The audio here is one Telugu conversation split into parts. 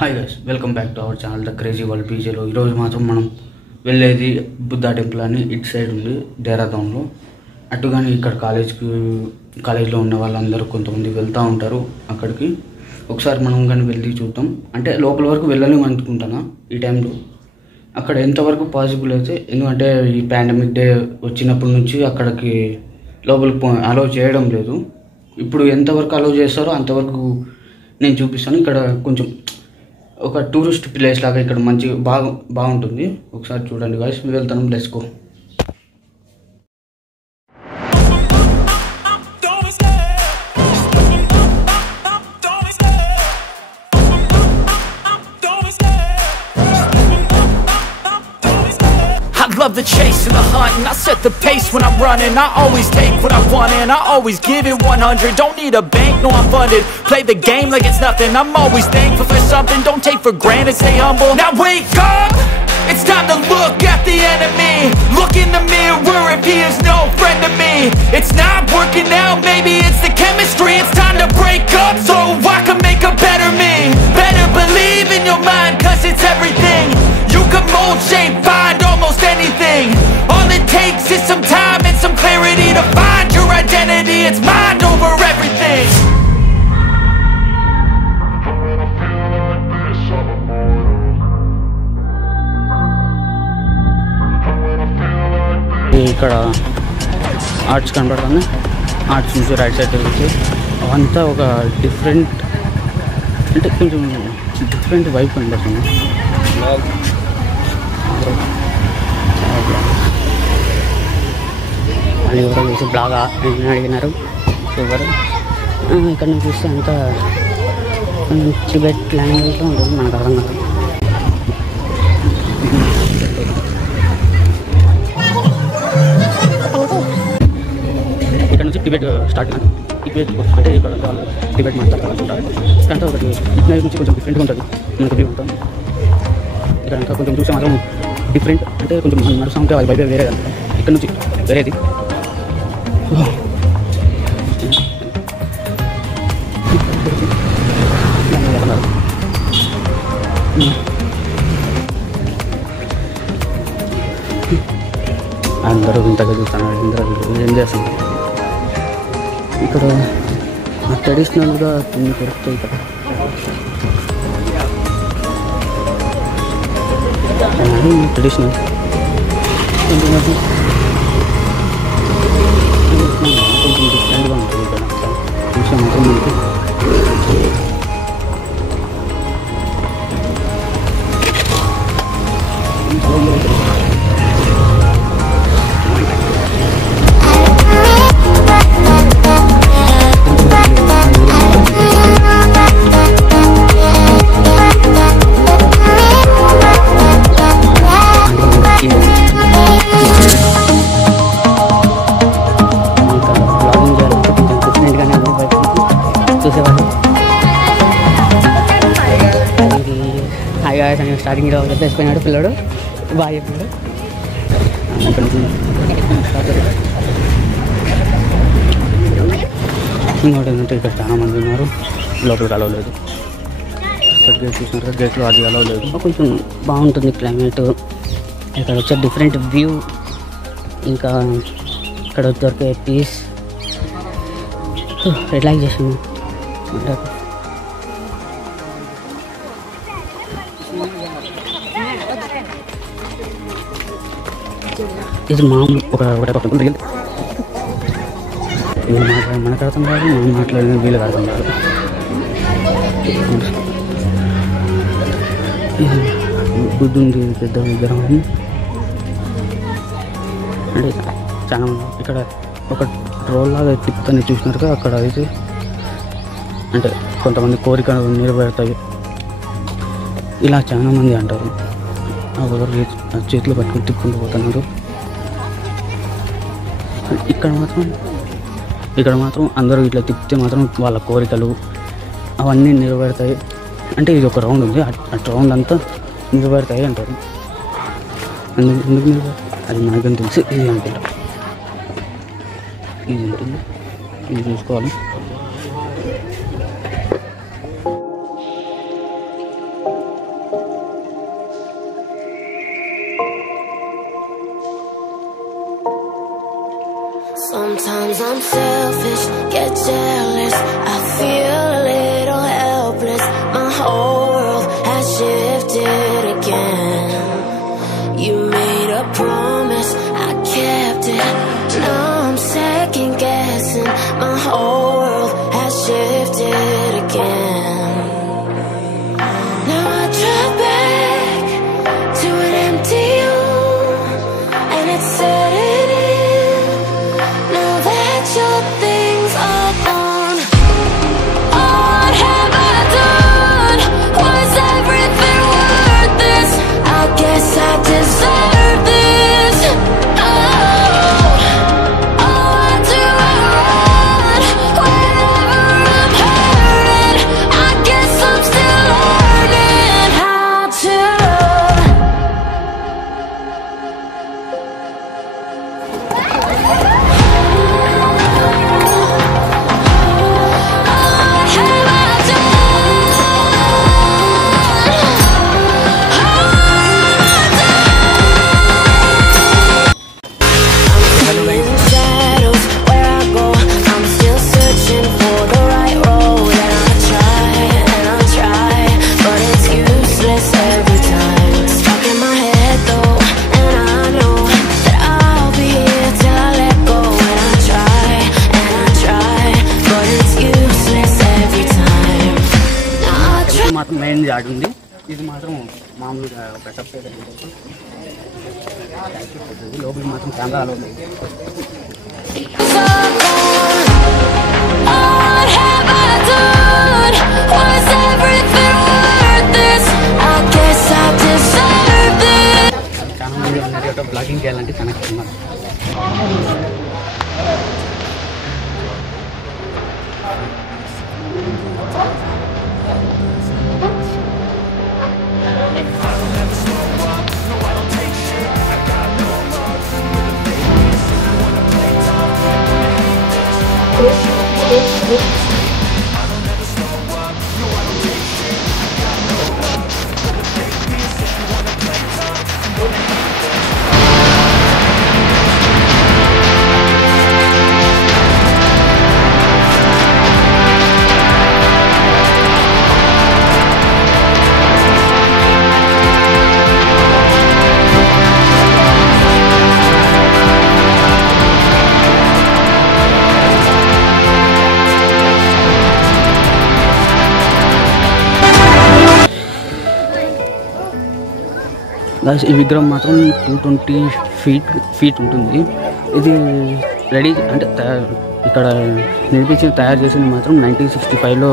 Hi guys, welcome back to our channel the crazy world పీజీలో. ఈరోజు మాత్రం మనం వెళ్ళేది బుద్ధా టెంపుల్ అని ఇటు సైడ్ ఉంది దేహరాదూన్లో. అటు కానీ ఇక్కడ కాలేజ్లో ఉన్న వాళ్ళందరూ కొంతమంది వెళ్తూ ఉంటారు అక్కడికి. ఒకసారి మనం కానీ వెళ్ళి చూద్దాం. అంటే లోపల వరకు వెళ్ళలేము అనుకుంటున్నా ఈ టైంలో. అక్కడ ఎంతవరకు పాసిబుల్ అయితే, ఎందుకంటే ఈ పాండమిక్ డే వచ్చినప్పటి నుంచి అక్కడికి లోపలికి అలౌ చేయడం లేదు. ఇప్పుడు ఎంతవరకు అలౌ చేస్తారో అంతవరకు నేను చూపిస్తాను. ఇక్కడ కొంచెం ఒక టూరిస్ట్ ప్లేస్ లాగా ఇక్కడ మంచి బాగుంటుంది. ఒకసారి చూడండి గాయ్స్, వెళ్తాను. Let's go. Love the chase and the hunt, and I set the pace when I'm running. I always take what I want and I always give it 100. Don't need a bank, no I'm funded. Play the game like it's nothing. I'm always thankful for something. Don't take for granted, stay humble. Now wake up, it's time to look at the enemy. Look in the mirror if he is no friend to me. It's not working out, maybe it's the chemistry. It's time to break up so I can make a better me. Better believe in your mind, cause it's everything. You can mold, shape, find almost anything. All it takes is some time and some clarity to find your identity. It's mind over everything. ఇక్కడ ఆర్ట్స్ కనబడుతుంది. ఆర్ట్స్ నుంచి రైట్ సైడ్ తిరిగి అవంతా ఒక డిఫరెంట్, అంటే కొంచెం డిఫరెంట్ వైపు కనబడుతుంది. అది ఎవరో చూసి బ్లాగ్ అడిగినారు ఎవరు. ఇక్కడ నుంచి చూస్తే అంతా టిబెట్ లాంగ్వేజ్లో ఉంటుంది, మనకు అర్థం కాదు. ఇక్కడ నుంచి టిబెట్ స్టార్ట్ అయింది. టిబెట్ అంటే ఇక్కడ వాళ్ళు టిబెట్ మాట్లాడుతుంటారు. ఇక్కడంతా ఒకటి ఇటువైపు నుంచి కొంచెం డిఫరెంట్గా ఉంటుంది మనకు వ్యూ ఉంటుంది. ఇక్కడంతా కొంచెం చూస్తే మాత్రం డిఫరెంట్, అంటే కొంచెం మన నడుస్తుంటే అది వైపు వేరేది అంటారు. ఇక్కడ నుంచి వేరేది. అందరూ ఇంతగా చూస్తున్నారు. అందరూ ఏం చేస్తున్నారు ఇక్కడ. ట్రెడిషనల్గా కొన్ని దొరుకుతాయి ఇక్కడ. ట్రెడిషనల్ కొంచెం డిఫరెంట్గా ఉంటుంది ఇక్కడ. చూసే మాత్రం మనకి అని స్టార్టింగ్లో చెప్పేసిపోయినాడు పిల్లడు. బాగా చెప్పాడు. ఇంకోటి ఏంటంటే ఇక్కడ చాలా మంది ఉన్నారు. లోపలికి అలవ్ లేదు. గేట్ చూసినారు, గేట్లో అది అలవ్ లేదు. కొంచెం బాగుంటుంది క్లైమేట్. ఇక్కడ వచ్చే డిఫరెంట్ వ్యూ, ఇంకా ఇక్కడ దొరికే పీస్, రిలాక్సేషన్. ఇది మామూలు ఒకటే పక్కన దిగింది. వీళ్ళు మాట్లాడి మనకు అర్థం కాదు, మనం మాట్లాడిన వీళ్ళకి అర్థం కాదు. బుద్ధుంది పెద్ద విగ్రహం. అంటే చాలా ఇక్కడ ఒక రోల్ లాగా తిప్పుతాన్ని చూసినారుగా. అక్కడ అయితే అంటే కొంతమంది కోరికలు నెరవేరుతాయి ఇలా చాలామంది అంటారు. ఒకరు చేతిలో పట్టుకుని తిప్పుకుంటూ పోతున్నారు. ఇక్కడ మాత్రం అందరూ ఇట్లా తిప్పితే మాత్రం వాళ్ళ కోరికలు అవన్నీ నెరవేరుతాయి. అంటే ఇది ఒక రౌండ్ ఉంది, ఆ రౌండ్ అంతా నెరవేరుతాయి అంటారు. ఎందుకు నెరవేరు అది మనకేం తెలిసి. ఇది అనుకుంటా ఇది ఉంటుంది, ఇది చూసుకోవాలి. selfish, get jealous. I feel a little helpless. My whole world has shifted again. You made a promise, I kept it. Now I'm second guessing. My whole world has shifted again. Now I drive back to an empty home, and it's setting in. Now that your things are gone, what have I done? Was everything worth this? I guess I deserve this. Why do I run whenever I'm hurting? I guess I'm still learning how to love. Shadows where I go, I'm still searching for the right road. And I try, but it's useless every time. Stuck in my head though, and I know that I'll be here till I let go. And I try, but it's useless every time. Now I try. ఇది మాత్రం మెయిన్ యాడ్ ఉంది. ఇది మాత్రం మామూలుగా ఒక సపరేట్ లోపల మాత్రం కెమెరా అలో ఉంది. What have I done? Was everything worth this? I guess I deserve this. చాలా మంది ఉన్నారు బ్లాగింగ్ చేయాలంటే కనెక్ట్ ఉన్నారు. ఈ విగ్రహం మాత్రం 220 ఫీట్ ఉంటుంది. ఇది రెడీ అంటే ఇక్కడ తయారు చేసింది మాత్రం 1965లో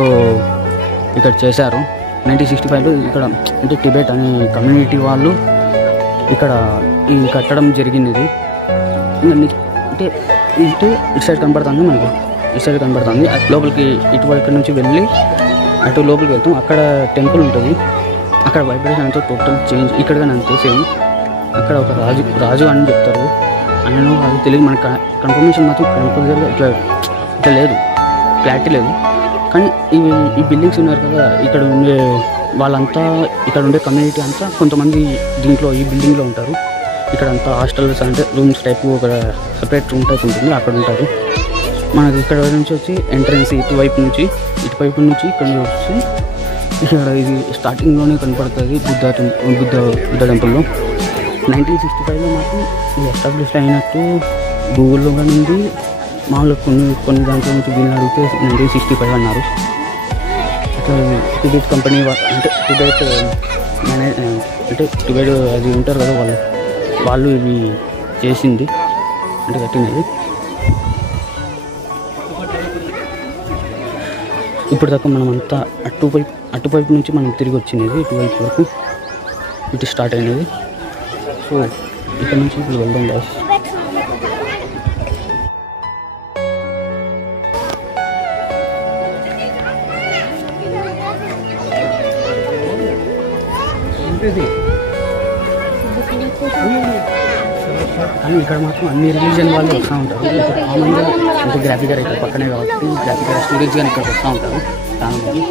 ఇక్కడ చేశారు. 1965లో ఇక్కడ అంటే టిబెట్ అనే కమ్యూనిటీ వాళ్ళు ఇక్కడ ఈ కట్టడం జరిగింది. ఇది అంటే ఇటు సైడ్ కనబడుతుంది, మనకి ఇటు సైడ్ కనబడుతుంది. లోపలికి ఇటువైపు నుంచి వెళ్ళి అటు లోపలికి వెళ్తాం. అక్కడ టెంపుల్ ఉంటుంది. అక్కడ వైబ్రేషన్ అంతా టోటల్ చేంజ్. ఇక్కడ కానీ అంతే సేమ్. అక్కడ ఒక రాజు అని చెప్తారు. ఆయన అది తెలియదు మనకు. కన్ఫర్మేషన్ మాత్రం కంపల్సరీగా ఇట్లా లేదు, క్లారిటీ లేదు. కానీ ఈ బిల్డింగ్స్ ఉన్నారు కదా, ఇక్కడ ఉండే వాళ్ళంతా, ఇక్కడ ఉండే కమ్యూనిటీ అంతా కొంతమంది దీంట్లో ఈ బిల్డింగ్లో ఉంటారు. ఇక్కడ అంతా హాస్టల్స్ అంటే రూమ్స్ టైపు ఒక సపరేట్ రూమ్ టైప్ ఉంటుంది, అక్కడ ఉంటారు. మనకి ఇక్కడ నుంచి వచ్చి ఎంట్రన్స్ ఇటువైపు నుంచి ఇక్కడ వచ్చి ఇక్కడ ఇది స్టార్టింగ్లోనే కనపడుతుంది బుద్ధ టెంపుల్లో. 1965లో మాత్రం ఇది ఎస్టాబ్లిష్ అయినట్టు గూగుల్లో కానీ ఉంది. మామూలుగా కొన్ని దాంట్లో నుంచి దీన్ని అడిగితే 1965 అన్నారు. ఇట్లా టిబెట్ కంపెనీ అంటే టిబెట్ అంటే టిబెట్ అది ఉంటారు కదా వాళ్ళు ఇవి చేసింది అంటే కట్టినది. ఇప్పుడు దాకా మనం అంతా అటువైపు నుంచి మనం తిరిగి వచ్చినది ఇటువైపు వరకు ఇటు స్టార్ట్ అయినది. సో ఇక్కడ నుంచి ఇప్పుడు వెళ్దాం బాస్. కానీ ఇక్కడ మాత్రం అన్ని రిలీజియన్ వాళ్ళు వస్తూ ఉంటారు. కామన్గా అంటే గ్రాఫికర్ ఇక్కడ పక్కనే కాబట్టి గ్రాఫికర్ స్టూడెంట్స్ కానీ ఇక్కడికి వస్తూ ఉంటారు చాలా మంది.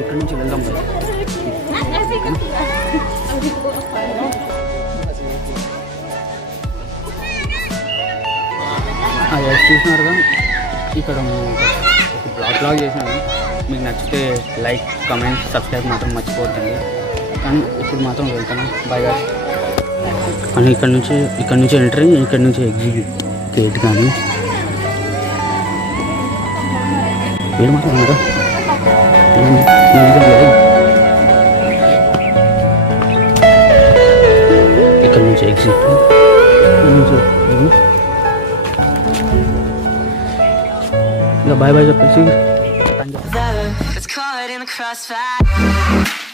ఇక్కడ నుంచి వెళ్దాం. చూసినారుగా ఇక్కడ ఒక బ్లాగ్ చేసినాను. మీకు నచ్చితే లైక్, కమెంట్, సబ్స్క్రైబ్ మాత్రం మర్చిపోతుంది. కానీ ఇప్పుడు మాత్రం వెళ్తాను. Bye guys. అని ఇక్కడ నుంచి ఎంట్రీ, ఇక్కడ నుంచి ఎగ్జిట్ గేట్. కానీ వీడు మాత్రం ఉన్నారా? ఇక్కడ నుంచి ఎగ్జిట్. ఇంకా బాయ్ బాయ్ చెప్పేసి It's caught in the crossfire.